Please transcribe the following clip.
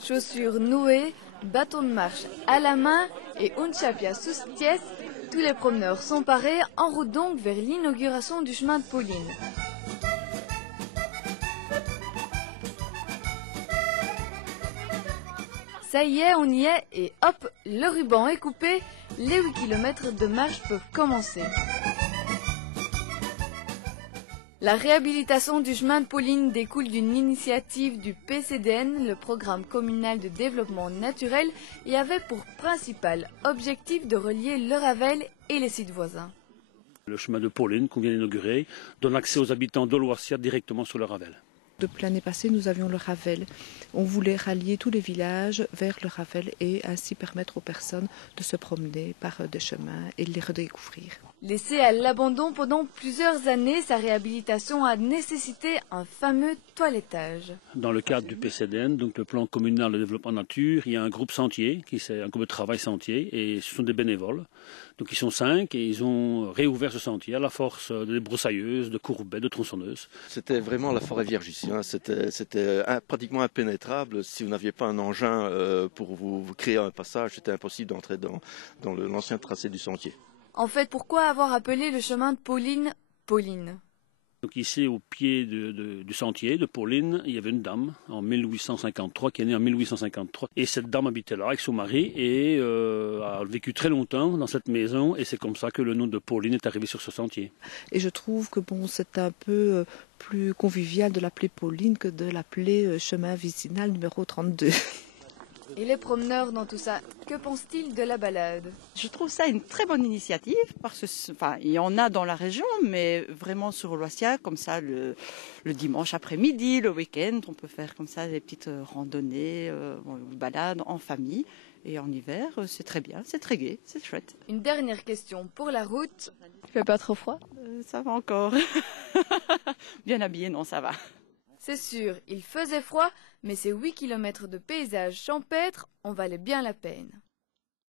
Chaussures nouées, bâton de marche à la main et unchapia sous pièce, tous les promeneurs sont parés, en route donc vers l'inauguration du chemin de Pauline. Ça y est, on y est et hop, le ruban est coupé, les 8 km de marche peuvent commencer. La réhabilitation du chemin de Pauline découle d'une initiative du PCDN, le programme communal de développement naturel, et avait pour principal objectif de relier le Ravel et les sites voisins. Le chemin de Pauline qu'on vient d'inaugurer donne accès aux habitants d'Oloissia directement sur le Ravel. Depuis l'année passée, nous avions le Ravel. On voulait rallier tous les villages vers le Ravel et ainsi permettre aux personnes de se promener par des chemins et de les redécouvrir. Laissé à l'abandon pendant plusieurs années, sa réhabilitation a nécessité un fameux toilettage. Dans le cadre du PCDN, donc le plan communal de développement nature, il y a un groupe sentier, un groupe de travail sentier, et ce sont des bénévoles. Donc ils sont 5 et ils ont réouvert ce sentier à la force de broussailleuses, de courbettes, de tronçonneuses. C'était vraiment la forêt vierge ici, hein. C'était pratiquement impénétrable. Si vous n'aviez pas un engin pour vous créer un passage, c'était impossible d'entrer dans l'ancien tracé du sentier. En fait, pourquoi avoir appelé le chemin de Pauline Pauline? Donc ici, au pied du sentier de Pauline, il y avait une dame en 1853, qui est née en 1853. Et cette dame habitait là avec son mari et a vécu très longtemps dans cette maison. Et c'est comme ça que le nom de Pauline est arrivé sur ce sentier. Et je trouve que c'est un peu plus convivial de l'appeler Pauline que de l'appeler chemin vicinal numéro 32. Et les promeneurs dans tout ça, que pensent-ils de la balade? Je trouve ça une très bonne initiative parce que, il y en a dans la région, mais vraiment sur Oloissia, comme ça le dimanche après-midi, le week-end, on peut faire comme ça des petites randonnées, une balade en famille. Et en hiver, c'est très bien, c'est très gai, c'est chouette. Une dernière question pour la route. Il fait pas trop froid? Ça va encore. Bien habillé, non, ça va. C'est sûr, il faisait froid, mais ces 8 km de paysages champêtres en valaient bien la peine.